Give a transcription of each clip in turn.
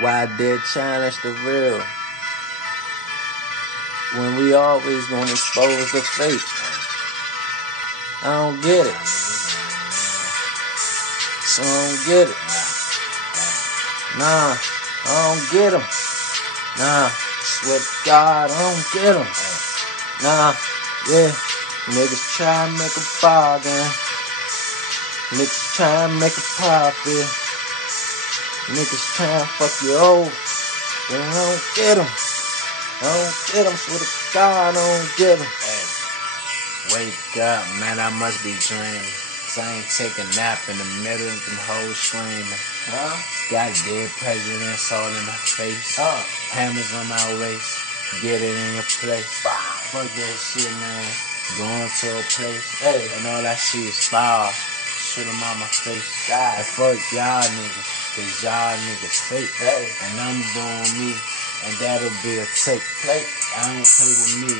Why did challenge the real when we always gonna expose the fake? I don't get it. So I don't get it. Nah, I don't get them. Nah, swear to God, I don't get them. Nah, yeah. Niggas try to make a bargain. Niggas try to make a profit. Niggas try to fuck you over. But I don't get them. I don't get them. Swear to God, I don't get them. Hey, wake up, man, I must be dreaming. Cause I ain't take a nap in the middle of them hoes screaming. Huh? Got dead presidents all in my face. Hammers on my waist. Get it in your place. Fuck that shit, man. Going to a place. Hey. And all that shit is foul. Shit them on my face. God. And fuck y'all niggas. Cause y'all niggas fake. Hey. And I'm doing me. And that'll be a take. Play. I don't play with me.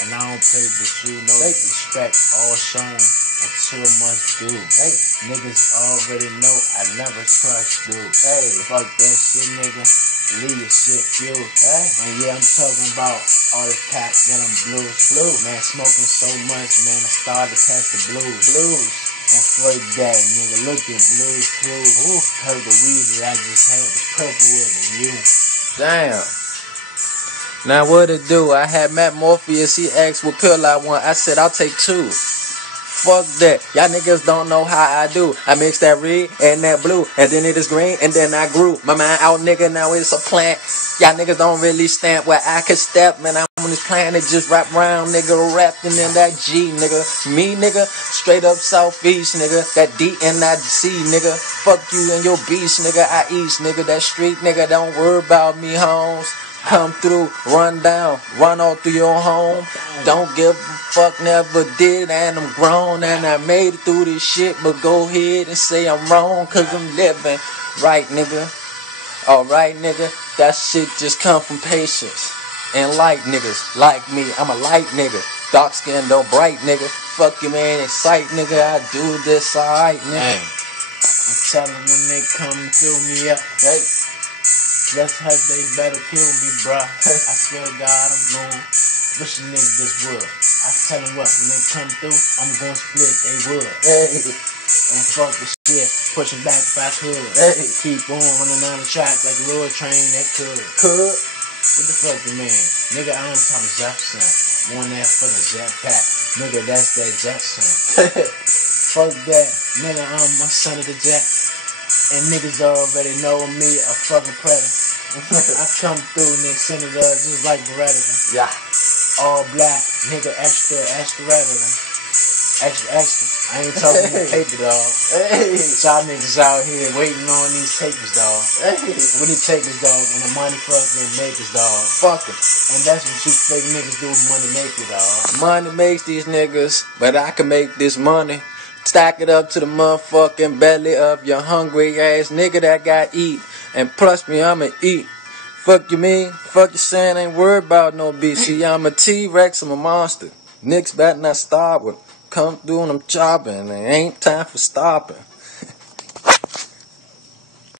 And I don't play with you. No disrespect. All shown. Until must do. Hey. Niggas already know I never trust dude. Hey. Fuck that shit, nigga. Leave your shit few. Hey. And yeah, I'm talking about all the pack that I'm blue. Man, smoking so much, man, I started to catch the blues. And fuck that, nigga. Look at blues. Heard the weed that I just had was purple than you. Damn. Now what it do? I had Matt Morpheus. He asked what pill I want. I said I'll take 2. Fuck that. Y'all niggas don't know how I do. I mix that red and that blue, and then it is green, and then I grew my mind out, nigga. Now it's a plant. Y'all niggas don't really stand where I can step, man. I'm on this planet just wrap around, nigga, rapping in that G, nigga. Me, nigga, straight up southeast, nigga. That D and that C, nigga. Fuck you and your beast, nigga. I east, nigga. That street, nigga. Don't worry about me, homes. Come through, run down, run all through your home. Don't give a fuck, never did, and I'm grown, and I made it through this shit. But go ahead and say I'm wrong, cause I'm living right, nigga. Alright, nigga, that shit just come from patience. And light niggas, like me, I'm a light nigga. Dark skin, though bright, nigga. Fuck you, man, excite, nigga. I do this alright, nigga. Hey, I'm telling them when they come fill me up. Hey. Let's hope they better kill me, bruh. I swear to God, I'm going wish a nigga this would. I tell them what, when they come through, I'm going to split, they would. Hey. And fuck the shit, pushing back if I could. Hey. Keep on running down the track like a little train that could. What the fuck, you mean? Nigga, I'm Thomas Jefferson. On that fucking jetpack. Nigga, that's that Jetson. Fuck that. Nigga, I'm my son of the jet. And niggas already know me a fucking predator. I come through, nigga, senator, just like Beretta. Yeah. All black, nigga, extra redder. Extra. I ain't talking the paper, dog. Hey. Y'all niggas out here waiting on these takers, dog. Hey. We need takers, dog, and the money fucking makers, dog. Fuck it. And that's what you fake niggas do, money make it, dog. Money makes these niggas, but I can make this money. Stack it up to the motherfucking belly of your hungry ass nigga that got eat. And plus me, I'ma eat. Fuck you mean? Fuck you saying ain't worried about no bitch. See, I'm a T-Rex, I'm a monster. Niggas better not stop with. Come through and I'm chopping. It ain't time for stopping.